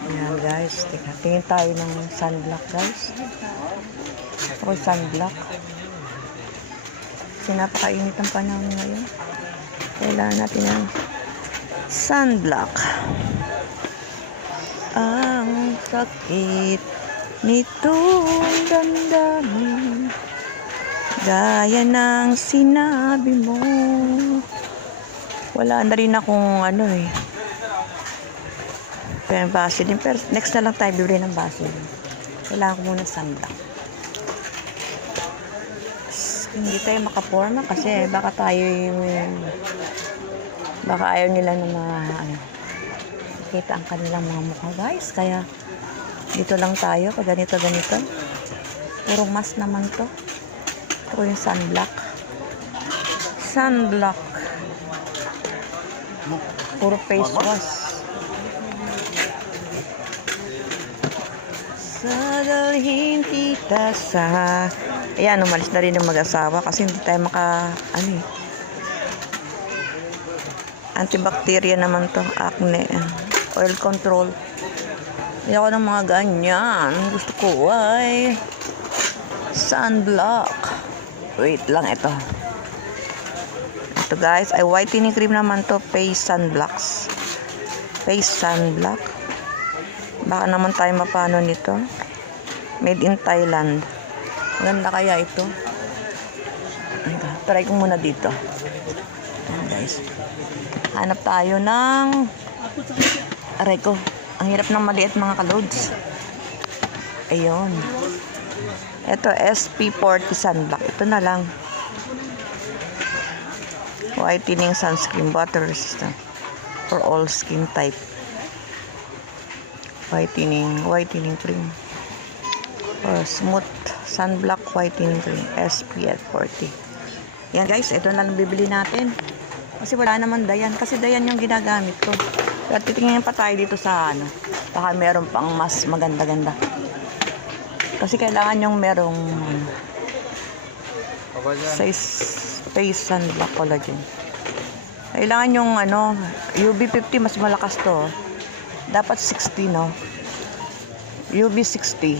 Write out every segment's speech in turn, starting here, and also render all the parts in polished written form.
Ayan guys, tingin tayo ng sunblock guys. Ako sunblock. Kasi napakainit ang panahon ngayon. Kailangan natin ng sunblock. Ang sakit nitong damdamin, gaya ng sinabi mo. Wala na rin akong pero Vaseline. Pero next na lang tayo bibili ng Vaseline. Kailangan ko muna sunblock. Hindi tayo makaporma kasi baka ayaw nila na makita ang kanilang mga mukha guys. Kaya dito lang tayo pag ganito. Puro mask naman to. Ito yung sunblock. Puro face wash. Sadalhin kita sa... Ayan, umalis na rin yung mag-asawa kasi hindi tayo antibacteria naman to. Acne. Oil control. Hindi ako ng mga ganyan. Gusto ko ay sunblock. Wait lang, ito guys, ay whitening cream naman to. Face sunblock. Baka naman tayo mapano nito. Made in Thailand. Maganda kaya ito. Try ko muna dito. Ayan guys. Hanap tayo ng... Aray ko. Ang hirap ng maliit mga kalods. Ayun. Ito SP40 sunblock. Ito na lang. Whitening sunscreen. Water resistant. For all skin type. Whitening cream. Or smooth sunblock whitening cream. SPF 40. Yan guys, ito na lang bibili natin. Kasi wala naman dayan. Kasi dayan yung ginagamit ko. Pero titingin pa tayo dito sa baka meron pang mas maganda-ganda. Kasi kailangan yung merong face sunblock collagen. Kailangan yung UV 50 mas malakas to. Dapat 60, no? UV 60.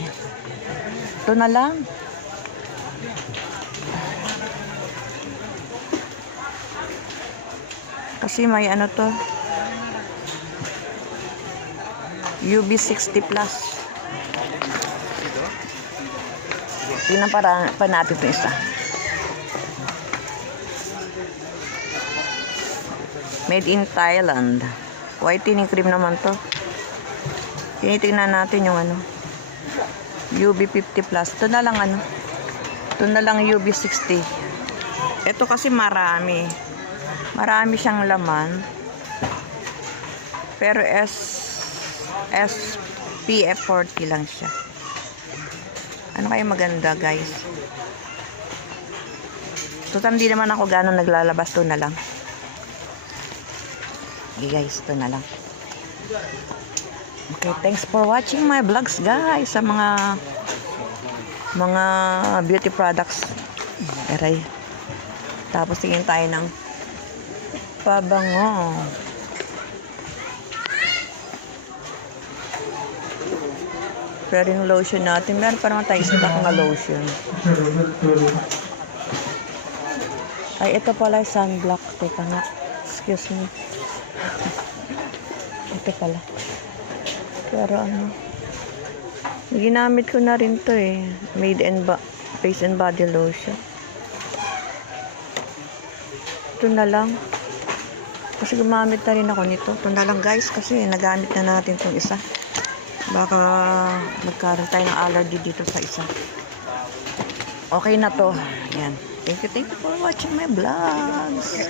Ito na lang. Kasi may to. UV 60 plus. Tingnan pa natin ito isa. Made in Thailand. Whitening cream naman to. Tinitingnan natin yung UV 50 plus. Ito na lang Ito na lang UV 60. Ito kasi marami. Marami siyang laman. Pero SPF 40 lang siya. Ano kaya maganda guys? Total hindi naman ako gano'ng naglalabas. Ito na lang. Okay guys, ito na lang. Okay, thanks for watching my vlogs guys sa mga beauty products. Aray. Tapos tingin tayo ng pabango. Pero yung lotion natin, meron pa naman tayo isa na lotion. Ay, ito pala yung sunblock. Teka nga. Excuse me. Ito pala. Pero ginamit ko na rin to Made in face and body lotion. Ito na lang. Kasi gumamit na rin ako nito. Ito na lang guys kasi nagamit na natin itong isa. Baka magkaroon tayo ng allergy dito sa isa. Okay na to. Ayan. Thank you for watching my vlogs.